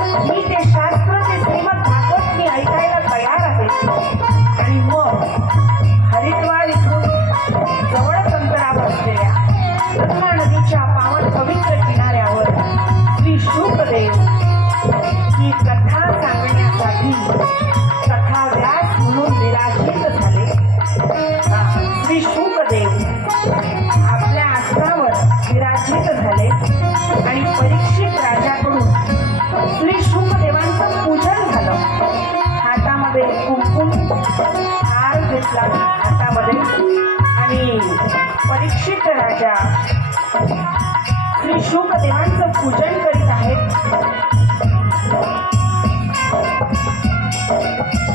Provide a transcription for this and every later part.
मी ते शास्त्र ते श्रीमद भागवत मी ऐकायला तयार आहे. आणि मग हरिद्वार इथून जवळच अंतरावर असलेल्या रत्ना नदीच्या पावन पवित्र किनाऱ्यावर श्री शुकदेव ही कथा सांगण्यासाठी झाले. आणि परीक्षित राजाकडून श्री शुभदेवांचं पूजन झालं. हातामध्ये कुंकुम हार घेतला हातामध्ये. आणि परीक्षित राजा श्री शुभदेवांचं पूजन करीत आहेत.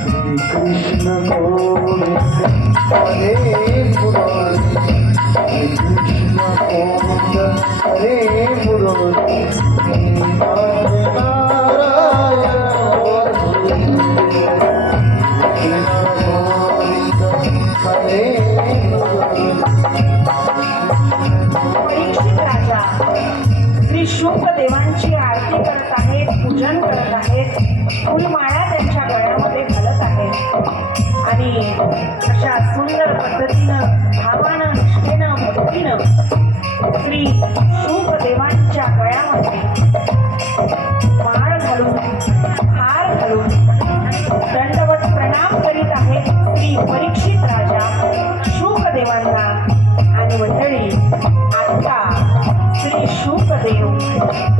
श्री कृष्ण श्री आरती करत आहेत पूजन करत आहेत. फुलमाळ्या त्यांच्या गळ्यामध्ये घालत आहेत. आणि अशा सुंदर पद्धतीनं भावानं निष्ठेनं भक्तीनं श्री शुभदेवांच्या गळ्यामध्ये माळ घालून हार घालून दंडवत प्रणाम करीत आहेत श्री परीक्षित राजा शुकदेवांना. आणि मंडळी आता श्री शुकदेव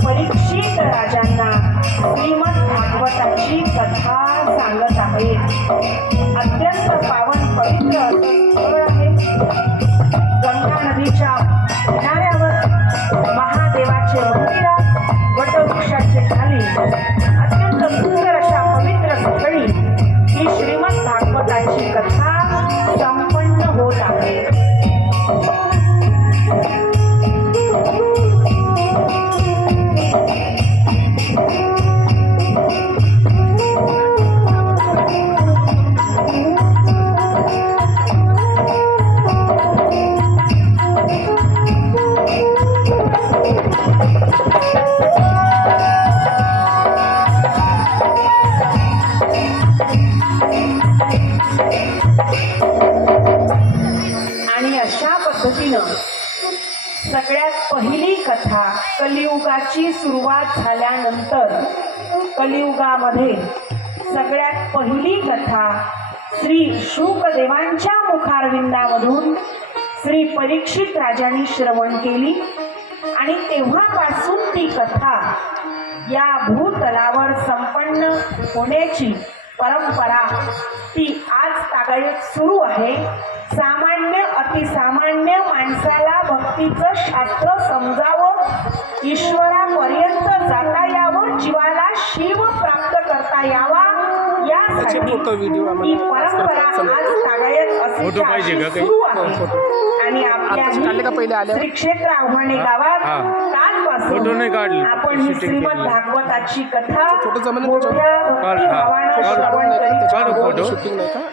परीक्षित राजांना श्रीमद भागवताची कथा सांगत आहेत. सगळ्यात पहिली कथा कलियुगाची सुरुवात झाल्यानंतर कलियुगामध्ये सगळ्यात पहिली कथा श्री शुकदेवांच्या मुखारविंदामधून श्री परीक्षित राजांनी श्रवण केली आणि तेव्हापासून ती कथा या भूतलावर संपन्न होण्याची परंपरा ती तागायत सुरू आहे सामान्य अतिसामान्य माणसाला भक्तीचं शास्त्र समजावं ईश्वरापर्यंत जाता यावं जीवाला शिव प्राप्त करता यावा यासाठी ही परंपरा आज तागायत असे? सुरू हो, आहे फोटो. आणि आपल्या आव्हाने गावात हा. कालपासून. आपण ही श्रीमद. भागवताची कथा मोठ्या हा. भक्तिभावानं श्रवण करीत